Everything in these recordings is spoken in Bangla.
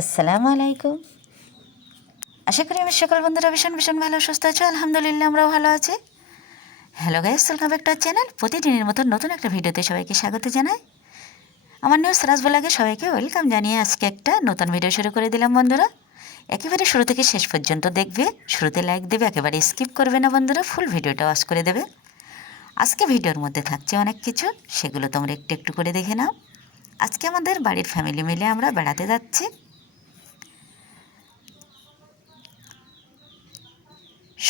আসসালামু আলাইকুম। আশা করি আমার সকল বন্ধুরা ভীষণ ভীষণ ভালো সুস্থ আছো। আলহামদুলিল্লাহ আমরাও ভালো আছি। Hello guys, welcome back to our channel. প্রতিদিনের মতো নতুন একটা ভিডিওতে সবাইকে স্বাগত জানাই। আমার নিউজ সিরাজ ব্লগে সবাইকে ওয়েলকাম জানিয়ে আজকে একটা নতুন ভিডিও শুরু করে দিলাম বন্ধুরা। একেবারে শুরু থেকে শেষ পর্যন্ত দেখবে, শুরুতে লাইক দেবে, একেবারে স্কিপ করবে না বন্ধুরা, ফুল ভিডিওটা ওয়াচ করে দেবে। আজকে ভিডিওর মধ্যে থাকছে অনেক কিছু, সেগুলো তোমরা একটু একটু করে দেখে নাও। আজকে আমাদের বাড়ির ফ্যামিলি মিলে আমরা বেড়াতে যাচ্ছি।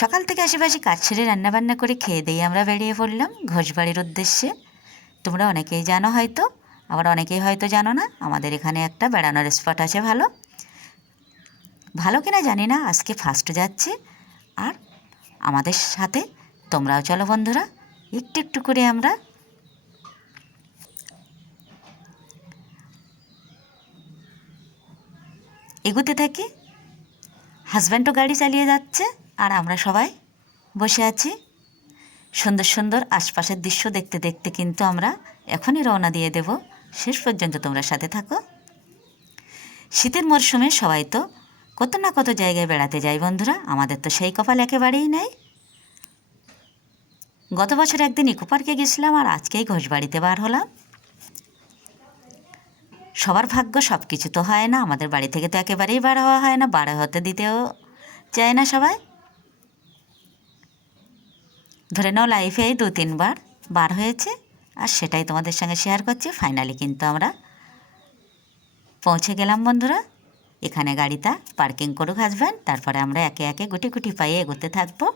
সকাল থেকে আশেপাশে কাজ সেরে রান্নাবান্না করে খেয়ে দিয়ে আমরা বেরিয়ে পড়লাম ঘোষবাড়ির উদ্দেশ্যে। তোমরা অনেকেই জানো হয়তো, আবার অনেকেই হয়তো জানো না, আমাদের এখানে একটা বেড়ানোর স্পট আছে ভালো। ভালো কিনা জানি না, আজকে ফার্স্ট যাচ্ছি। আর আমাদের সাথে তোমরাও চলো বন্ধুরা, একটু একটু করে আমরা এগোতে থাকি। হাজব্যান্ডও গাড়ি চালিয়ে যাচ্ছে আর আমরা সবাই বসে আছি। সুন্দর সুন্দর আশপাশের দৃশ্য দেখতে দেখতে কিন্তু আমরা এখনই রওনা দিয়ে দেব। শেষ পর্যন্ত তোমরা সাথে থাকো। শীতের মরশুমে সবাই তো কত না কত জায়গায় বেড়াতে যাই বন্ধুরা, আমাদের তো সেই কপাল একেবারেই নেই। গত বছর একদিন ইকো পার্কে গেছিলাম আর আজকেই ঘোষবাড়িতে বার হলাম। সবার ভাগ্য সব কিছু তো হয় না, আমাদের বাড়ি থেকে তো একেবারেই বার হওয়া হয় না, বার হতে দিতেও চায় না সবাই। ধরে নাও লাইফে এই 2-3 বার বার হয়েছে, আর সেটাই তোমাদের সঙ্গে শেয়ার করছি। ফাইনালি কিন্তু আমরা পৌঁছে গেলাম বন্ধুরা। এখানে গাড়িটা পার্কিং করুক হাজব্যান্ড, তারপরে আমরা একে একে গুটি গুটি পায়ে এগোতে থাকবো।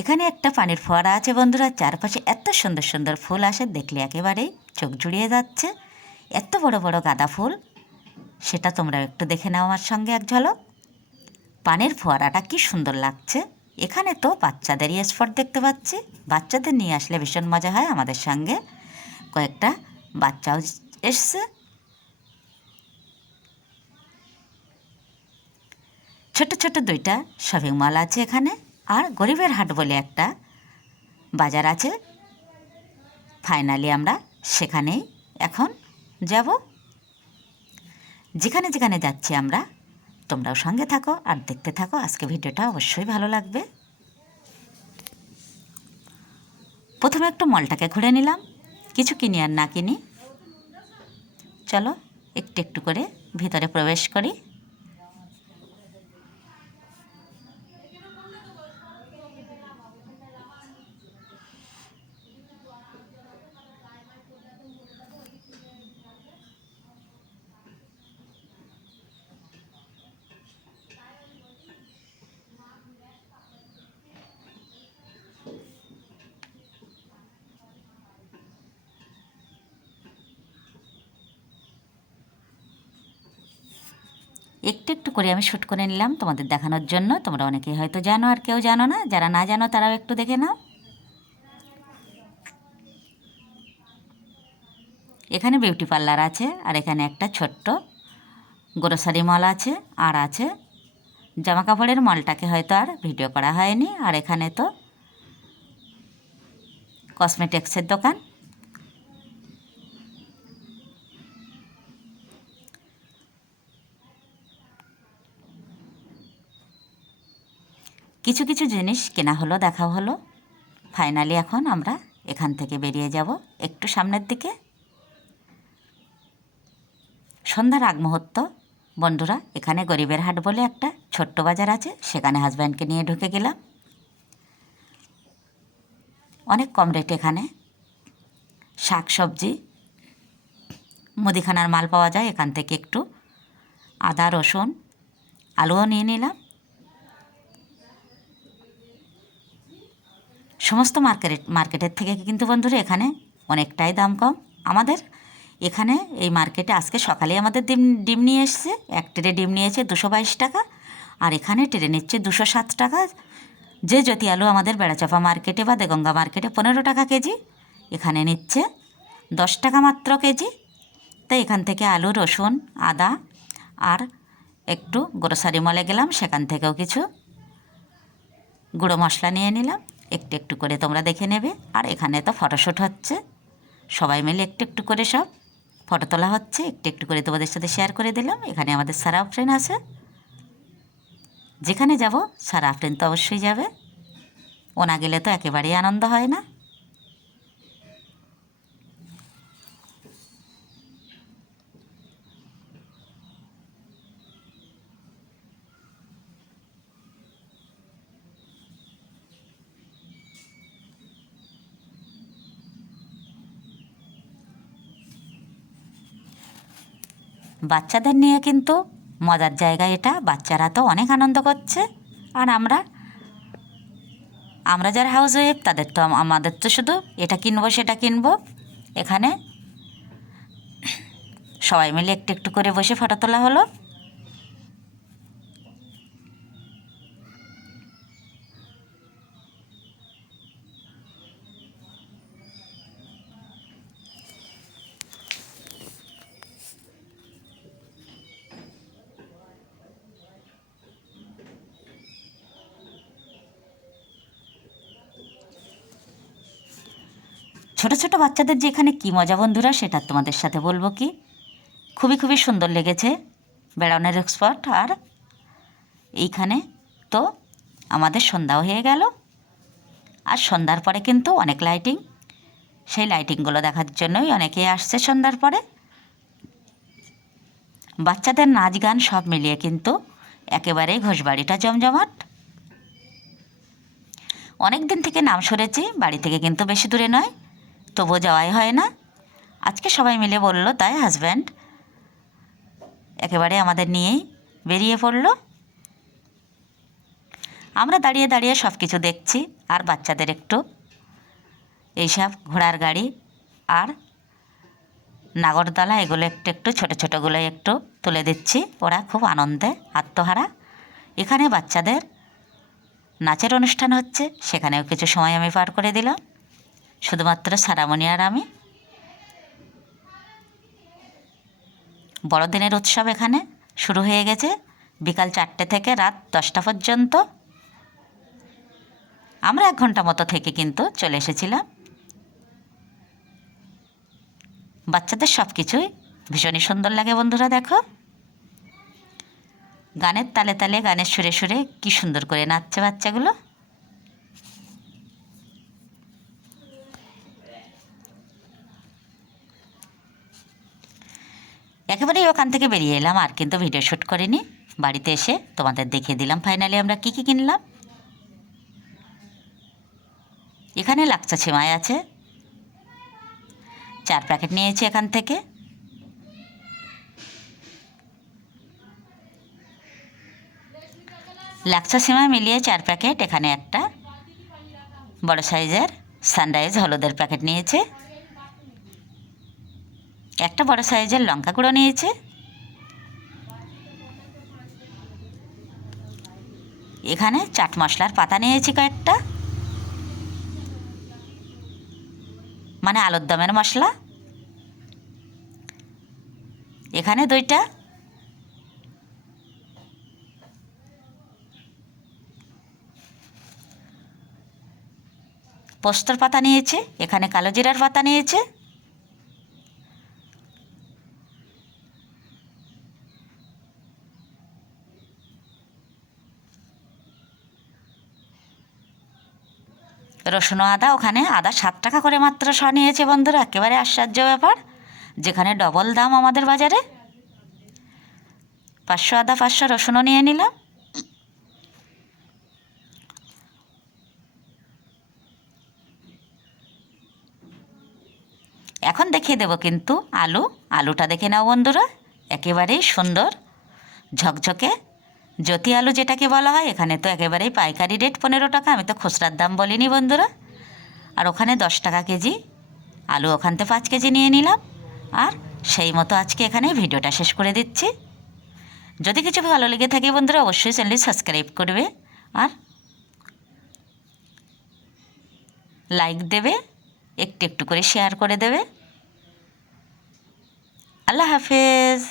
এখানে একটা পানির ফোয়ারা আছে বন্ধুরা, চারপাশে এত সুন্দর সুন্দর ফুল আসে, দেখলে একেবারেই চোখ জুড়িয়ে যাচ্ছে। এত বড় বড় গাঁদা ফুল, সেটা তোমরা একটু দেখে নাও আমার সঙ্গে এক ঝলক। পানির ফোয়ারাটা কি সুন্দর লাগছে। এখানে তো বাচ্চাদেরই স্পট দেখতে পাচ্ছি, বাচ্চাদের নিয়ে আসলে ভীষণ মজা হয়। আমাদের সঙ্গে কয়েকটা বাচ্চাও এসছে। ছোট ছোট 2টা শপিং মল আছে এখানে, আর গরিবের হাট বলে একটা বাজার আছে। ফাইনালি আমরা সেখানেই এখন যাব। যেখানে যেখানে যাচ্ছি আমরা, তোমরাও সঙ্গে থাকো আর দেখতে থাকো। আজকে ভিডিওটা অবশ্যই ভালো লাগবে। প্রথমে একটু মলটাকে ঘুরে নিলাম, কিছু কিনি আর না কিনি। চলো একটু একটু করে ভিতরে প্রবেশ করি। একটু একটু করে আমি শ্যুট করে নিলাম তোমাদের দেখানোর জন্য। তোমরা অনেকেই হয়তো জানো আর কেউ জানো না, যারা না জানো তারাও একটু দেখে নাও। এখানে বিউটি পার্লার আছে, আর এখানে একটা ছোট্ট গ্রোসারি মল আছে, আর আছে জামা কাপড়ের মলটাকে হয়তো আর ভিডিও করা হয়নি। আর এখানে তো কসমেটিক্সের দোকান। কিছু কিছু জিনিস কেনা হলো, দেখা হলো। ফাইনালি এখন আমরা এখান থেকে বেরিয়ে যাব একটু সামনের দিকে। সন্ধ্যার আগ মুহূর্ত বন্ধুরা। এখানে গরিবের হাট বলে একটা ছোট্ট বাজার আছে, সেখানে হাজব্যান্ডকে নিয়ে ঢুকে গেলাম। অনেক কম রেটে এখানে শাক সবজি মুদিখানার মাল পাওয়া যায়। এখান থেকে একটু আদা রসুন আলুও নিয়ে নিলাম। সমস্ত মার্কেটের থেকে কিন্তু বন্ধুরা এখানে অনেকটাই দাম কম। আমাদের এখানে এই মার্কেটে আজকে সকালে আমাদের ডিম নিয়ে এসছে। এক ট্রে ডিম নিয়েছে 222 টাকা, আর এখানে ট্রে নিচ্ছে 207 টাকা। যে জ্যোতি আলু আমাদের বেড়াচাপা মার্কেটে বা দেগঙ্গা মার্কেটে 15 টাকা কেজি, এখানে নিচ্ছে 10 টাকা মাত্র কেজি। তাই এখান থেকে আলু রসুন আদা আর একটু গ্রোসারি মলে গেলাম, সেখান থেকেও কিছু গুঁড়ো মশলা নিয়ে নিলাম। একটু একটু করে তোমরা দেখে নেবে। আর এখানে তো ফটোশ্যুট হচ্ছে, সবাই মিলে একটু একটু করে সব ফটো তোলা হচ্ছে, একটু একটু করে তোমাদের সাথে শেয়ার করে দিলাম। এখানে আমাদের সারা আফরিন আছে, যেখানে যাব সারা আফরিন তো অবশ্যই যাবে, ও না গেলে তো একেবারেই আনন্দ হয় না। বাচ্চাদের নিয়ে কিন্তু মজার জায়গা এটা, বাচ্চারা তো অনেক আনন্দ করছে। আর আমরা যারা হাউস ওয়াইফ তাদের তো আমাদের তো শুধু এটা কিনবো সেটা কিনবো। এখানে সবাই মিলে একটু একটু করে বসে ফটো তোলা হলো। ছোট ছোট বাচ্চাদের যে এখানে কী মজা বন্ধুরা, সেটা তোমাদের সাথে বলবো কি, খুবই খুবই সুন্দর লেগেছে বেড়ানোর স্পট। আর এইখানে তো আমাদের সন্ধ্যাও হয়ে গেল, আর সন্ধ্যার পরে কিন্তু অনেক লাইটিং, সেই লাইটিংগুলো দেখার জন্যই অনেকেই আসছে সন্ধ্যার পরে। বাচ্চাদের নাচ গান সব মিলিয়ে কিন্তু একেবারেই ঘোষবাড়িটা জমজমাট। অনেক দিন থেকে নাম শুনেছি, বাড়ি থেকে কিন্তু বেশি দূরে নয়, তবুও যাওয়াই হয় না। আজকে সবাই মিলে বলল, তাই হাজব্যান্ড একেবারে আমাদের নিয়েই বেরিয়ে পড়ল। আমরা দাঁড়িয়ে দাঁড়িয়ে সব কিছু দেখছি, আর বাচ্চাদের একটু এইসব ঘোড়ার গাড়ি আর নাগরদোলা এগুলো একটু একটু ছোটো ছোটোগুলো একটু তুলে দিচ্ছি। ওরা খুব আনন্দে আত্মহারা। এখানে বাচ্চাদের নাচের অনুষ্ঠান হচ্ছে, সেখানেও কিছু সময় আমি পার করে দিলাম, শুধুমাত্র সারামণি আর আমি। বড়দিনের উৎসব এখানে শুরু হয়ে গেছে বিকাল 4টে থেকে রাত 10টা পর্যন্ত। আমরা 1 ঘন্টা মতো থেকে কিন্তু চলে এসেছিলাম। বাচ্চাদের সব কিছুই ভীষণই সুন্দর লাগে বন্ধুরা। দেখো, গানের তালে তালে, গানের সুরে সুরে কি সুন্দর করে নাচছে বাচ্চাগুলো। একেবারেই ওখান থেকে বেরিয়ে এলাম, আর কিন্তু ভিডিও শ্যুট করিনি। বাড়িতে এসে তোমাদের দেখিয়ে দিলাম ফাইনালি আমরা কী কী কিনলাম। এখানে লাচ্ছা সেমাই আছে, 4 প্যাকেট নিয়েছি এখান থেকে। লাচ্ছা সেমাই মিলিয়ে 4 প্যাকেট। এখানে একটা বড় সাইজের সানরাইজ হলুদের প্যাকেট নিয়েছে, একটা বড় সাইজের লঙ্কা গুঁড়ো নিয়েছে, এখানে চাট মশলার পাতা নিয়েছি কয়েকটা, মানে আলুর দমের মশলা, এখানে 2টা, পোস্তর পাতা নিয়েছে, এখানে কালো জিরার পাতা নিয়েছে, রসুন ও আদা, ওখানে আদা 7 টাকা করে মাত্র শ নিয়েছে বন্ধুরা। একেবারে আশ্চর্য ব্যাপার, যেখানে ডবল দাম আমাদের বাজারে। 500 আদা, 500 রসুনও নিয়ে নিলাম। এখন দেখিয়ে দেবো কিন্তু আলুটা দেখে নাও বন্ধুরা, একেবারেই সুন্দর ঝকঝকে জ্যোতি আলু যেটাকে বলা হয়। এখানে তো একেবারেই পাইকারি রেট 15 টাকা, আমি তো খুচরার দাম বলিনি বন্ধুরা। আর ওখানে 10 টাকা কেজি আলু, ওখান থেকে 5 কেজি নিয়ে নিলাম। আর সেই মতো আজকে এখানে ভিডিওটা শেষ করে দিচ্ছি। যদি কিছু ভালো লেগে থাকে বন্ধুরা, অবশ্যই চ্যানেলটি সাবস্ক্রাইব করবে আর লাইক দেবে, একটু একটু করে শেয়ার করে দেবে। আল্লাহ হাফেজ।